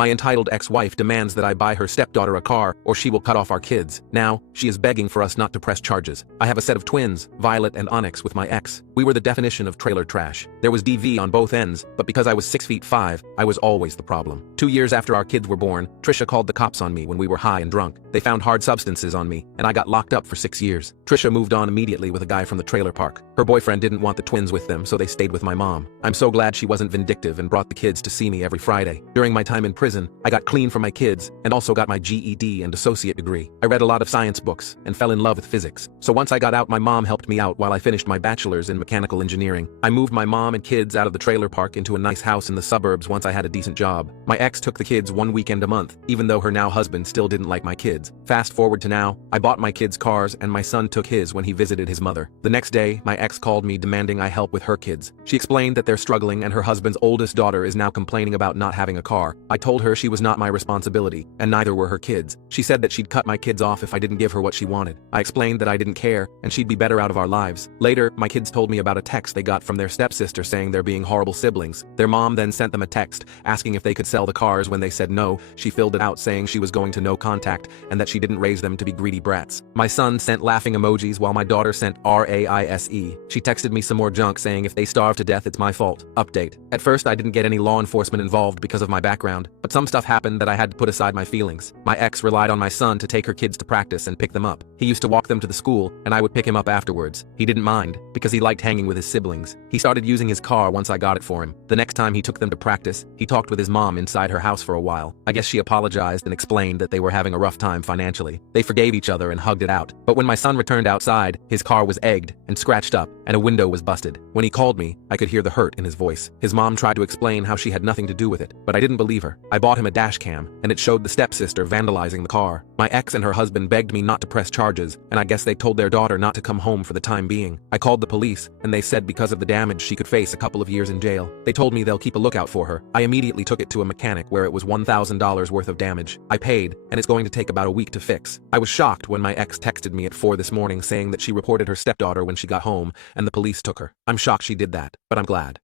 My entitled ex-wife demands that I buy her stepdaughter a car or she will cut off our kids. Now, she is begging for us not to press charges. I have a set of twins, Violet and Onyx, with my ex. We were the definition of trailer trash. There was DV on both ends, but because I was 6'5", I was always the problem. 2 years after our kids were born, Trisha called the cops on me when we were high and drunk. They found hard substances on me, and I got locked up for 6 years. Trisha moved on immediately with a guy from the trailer park. Her boyfriend didn't want the twins with them, so they stayed with my mom. I'm so glad she wasn't vindictive and brought the kids to see me every Friday. During my time in prison, I got clean for my kids and also got my GED and associate degree. I read a lot of science books and fell in love with physics. So once I got out, my mom helped me out while I finished my bachelor's in mechanical engineering. I moved my mom and kids out of the trailer park into a nice house in the suburbs once I had a decent job. My ex took the kids one weekend a month, even though her now husband still didn't like my kids. Fast forward to now, I bought my kids cars and my son took his when he visited his mother. The next day, my ex called me demanding I help with her kids. She explained that they're struggling and her husband's oldest daughter is now complaining about not having a car. I told her she was not my responsibility, and neither were her kids. She said that she'd cut my kids off if I didn't give her what she wanted. I explained that I didn't care, and she'd be better out of our lives. Later, my kids told me about a text they got from their stepsister saying they're being horrible siblings. Their mom then sent them a text asking if they could sell the cars. When they said no, she filled it out saying she was going to no contact and that she didn't raise them to be greedy brats. My son sent laughing emojis while my daughter sent RAISE. She texted me some more junk saying if they starve to death it's my fault. Update. At first I didn't get any law enforcement involved because of my background, but some stuff happened that I had to put aside my feelings. My ex relied on my son to take her kids to practice and pick them up. He used to walk them to the school, and I would pick him up afterwards. He didn't mind, because he liked hanging with his siblings. He started using his car once I got it for him. The next time he took them to practice, he talked with his mom inside her house for a while. I guess she apologized and explained that they were having a rough time financially. They forgave each other and hugged it out. But when my son returned outside, his car was egged and scratched up, and a window was busted. When he called me, I could hear the hurt in his voice. His mom tried to explain how she had nothing to do with it, but I didn't believe her. I bought him a dash cam, and it showed the stepsister vandalizing the car. My ex and her husband begged me not to press charges, and I guess they told their daughter not to come home for the time being. I called the police, and they said because of the damage she could face a couple of years in jail. They told me they'll keep a lookout for her. I immediately took it to a mechanic where it was $1,000 worth of damage. I paid, and it's going to take about a week to fix. I was shocked when my ex texted me at 4 this morning saying that she reported her stepdaughter when she got home, and the police took her. I'm shocked she did that, but I'm glad.